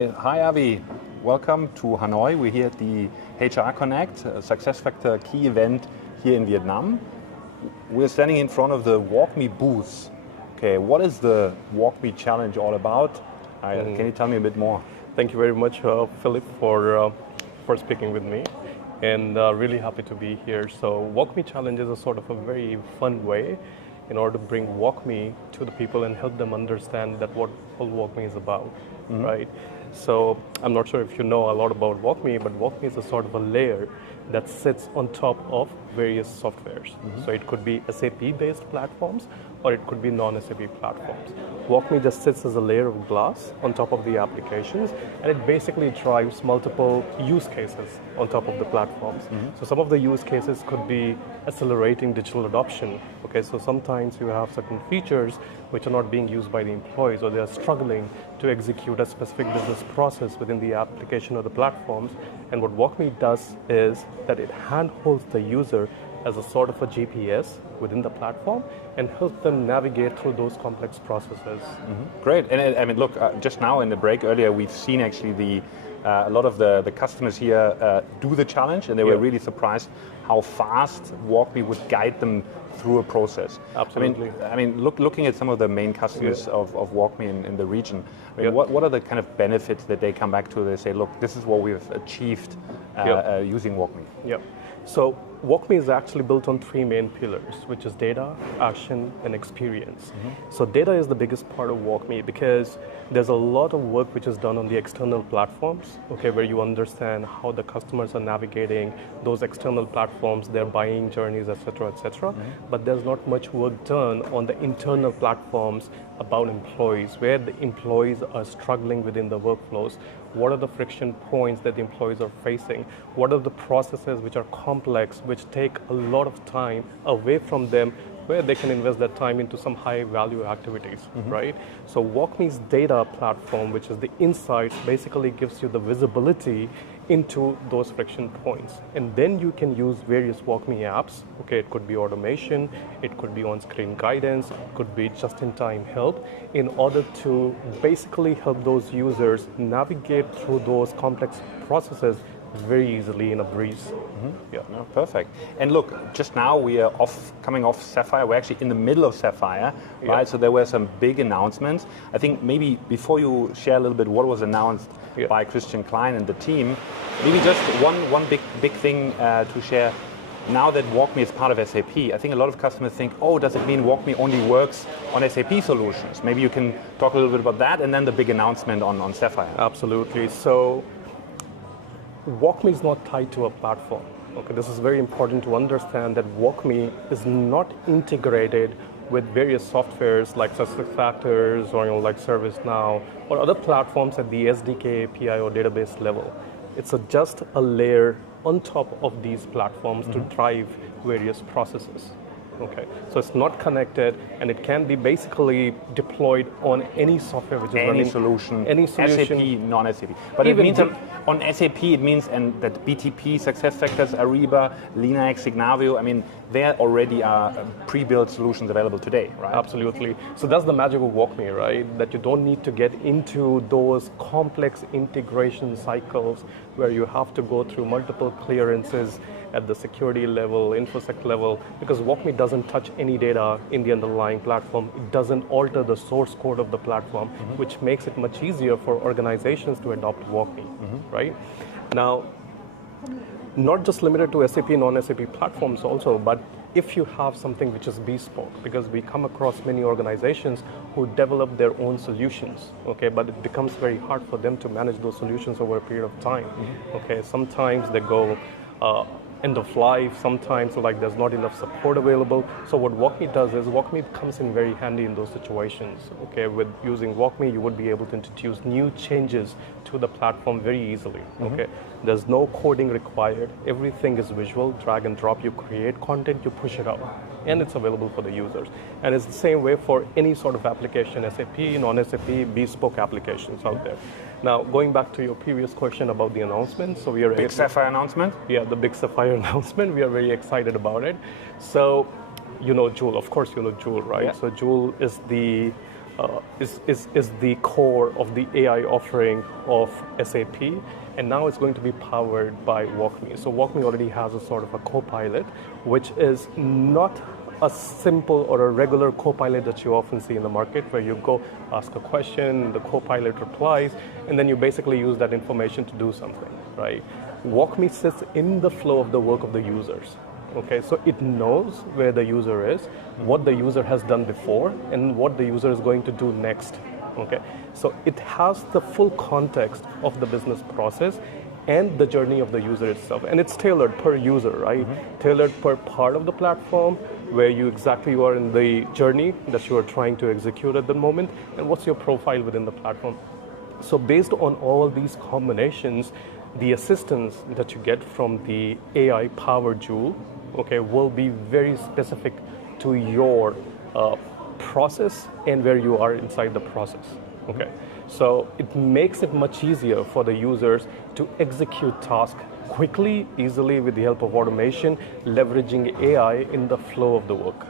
Hi Avi, welcome to Hanoi. We're here at the HR Connect SuccessFactor key event here in Vietnam. We're standing in front of the WalkMe booth. Okay, what is the WalkMe challenge all about? Can you tell me a bit more? Thank you very much, Philip, for speaking with me, and really happy to be here. So WalkMe challenge is a sort of a very fun way in order to bring WalkMe to the people and help them understand that what whole WalkMe is about, right? So I'm not sure if you know a lot about WalkMe, but WalkMe is a sort of a layer that sits on top of various softwares. So it could be SAP-based platforms, or it could be non-SAP platforms. WalkMe just sits as a layer of glass on top of the applications, and it basically drives multiple use cases on top of the platforms. So some of the use cases could be accelerating digital adoption. Okay, so sometimes you have certain features which are not being used by the employees, or they are struggling to execute a specific business process within the application or the platforms. And what WalkMe does is that it handholds the user as a sort of a GPS within the platform and help them navigate through those complex processes. Great, and I mean, look, just now in the break earlier, we've seen actually a lot of the customers here do the challenge, and they were really surprised how fast WalkMe would guide them through a process. Absolutely. I mean, looking at some of the main customers of WalkMe in the region, I mean, what are the kind of benefits that they come back to? They say, look, this is what we've achieved using WalkMe. Yep. So WalkMe is actually built on three main pillars, which is data, action, and experience. So data is the biggest part of WalkMe because there's a lot of work which is done on the external platforms, okay, where you understand how the customers are navigating those external platforms, their buying journeys, etc., etc. But there's not much work done on the internal platforms about employees, where the employees are struggling within the workflows. What are the friction points that the employees are facing? What are the processes which are complex, which take a lot of time away from them, where they can invest that time into some high value activities, right? So WalkMe's data platform, which is the insights, basically gives you the visibility into those friction points. And then you can use various WalkMe apps. Okay, it could be automation, it could be on-screen guidance, it could be just-in-time help, in order to basically help those users navigate through those complex processes very easily in a breeze. Yeah, no, perfect. And look, just now we are coming off Sapphire. We're actually in the middle of Sapphire, right? So there were some big announcements. I think maybe before you share a little bit what was announced by Christian Klein and the team, maybe just one big thing to share. Now that WalkMe is part of SAP, I think a lot of customers think, oh, does it mean WalkMe only works on SAP solutions? Maybe you can talk a little bit about that, and then the big announcement on Sapphire. Absolutely. So WalkMe is not tied to a platform. Okay, this is very important to understand that WalkMe is not integrated with various softwares like SuccessFactors or like ServiceNow or other platforms at the SDK, API, or database level. It's just a layer on top of these platforms to drive various processes. Okay, so it's not connected, and it can be basically deployed on any software which is running. Any solution, SAP, non-SAP. But it means on SAP, it means that BTP, SuccessFactors, Ariba, LeanIX, Signavio, I mean, there already are pre-built solutions available today, right? Absolutely. So that's the magic of WalkMe, right? That you don't need to get into those complex integration cycles where you have to go through multiple clearances at the security level, InfoSec level, because WalkMe doesn't touch any data in the underlying platform. It doesn't alter the source code of the platform, which makes it much easier for organizations to adopt WalkMe, right? Now, not just limited to SAP, non-SAP platforms also, but if you have something which is bespoke, because we come across many organizations who develop their own solutions, okay, but it becomes very hard for them to manage those solutions over a period of time, okay? Sometimes they go end of life, sometimes like there's not enough support available. So what WalkMe does is WalkMe comes in very handy in those situations. Okay, with using WalkMe, you would be able to introduce new changes to the platform very easily. Okay, there's no coding required. Everything is visual, drag and drop. You create content, you push it out, and it's available for the users. And it's the same way for any sort of application, SAP, non-SAP, bespoke applications out there. Now, going back to your previous question about the announcement, so we are big Sapphire announcement. Yeah, the big Sapphire announcement. We are very excited about it. So, you know Joule. Of course, you know Joule, right? Yeah. So Joule is the is the core of the AI offering of SAP, and now it's going to be powered by WalkMe. So WalkMe already has a sort of a co-pilot, which is not a simple or a regular co-pilot that you often see in the market, where you go ask a question, the co-pilot replies, and then you basically use that information to do something, right? WalkMe sits in the flow of the work of the users. Okay, so it knows where the user is, what the user has done before, and what the user is going to do next. Okay, so it has the full context of the business process and the journey of the user itself, and it's tailored per user, right? Tailored per part of the platform, where you are in the journey that you are trying to execute at the moment, and what's your profile within the platform. So based on all these combinations, the assistance that you get from the AI powered Joule, okay, will be very specific to your process and where you are inside the process. Okay, so it makes it much easier for the users to execute tasks quickly, easily, with the help of automation, leveraging AI in the flow of the work.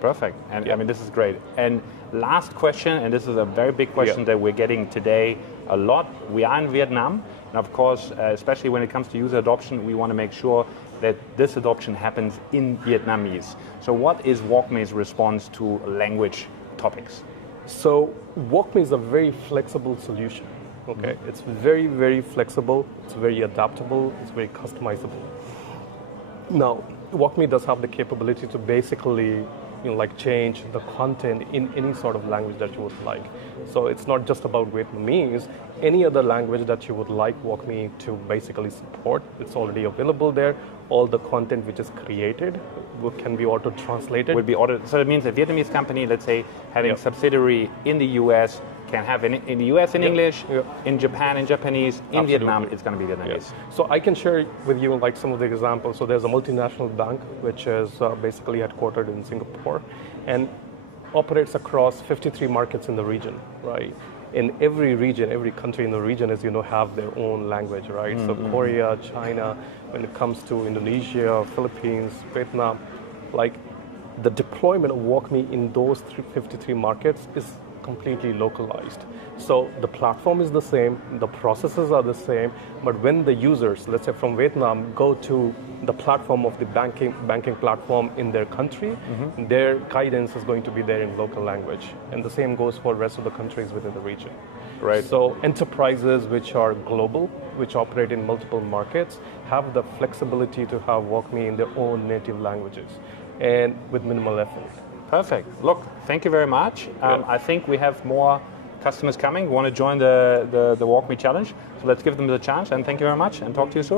Perfect. And I mean, this is great. And last question, and this is a very big question that we're getting today a lot. We are in Vietnam, and of course, especially when it comes to user adoption, we want to make sure that this adoption happens in Vietnamese. So what is WalkMe's response to language topics? So WalkMe is a very flexible solution. Okay, it's very, very flexible, it's very adaptable, it's very customizable. Now, WalkMe does have the capability to basically change the content in any sort of language that you would like. So it's not just about Vietnamese. Any other language that you would like WalkMe to basically support, it's already available there. All the content which is created can be auto-translated. So it means a Vietnamese company, let's say, having subsidiary in the US, can have in the US in English, in Japan in Japanese, in Vietnam it's going to be Vietnamese. So I can share with you some of the examples. So there's a multinational bank which is basically headquartered in Singapore and operates across 53 markets in the region, right? In every region, every country in the region, as you know, have their own language, right? So Korea, China, when it comes to Indonesia, Philippines, Vietnam, the deployment of WalkMe in those 53 markets is completely localized. So the platform is the same, the processes are the same, but when the users, let's say from Vietnam, go to the platform of the banking platform in their country, their guidance is going to be there in local language. And the same goes for the rest of the countries within the region. Right. So enterprises which are global, which operate in multiple markets, have the flexibility to have WalkMe in their own native languages and with minimal effort. Perfect. Look, thank you very much. I think we have more customers coming who want to join the WalkMe challenge. So let's give them the chance, and thank you very much and talk to you soon.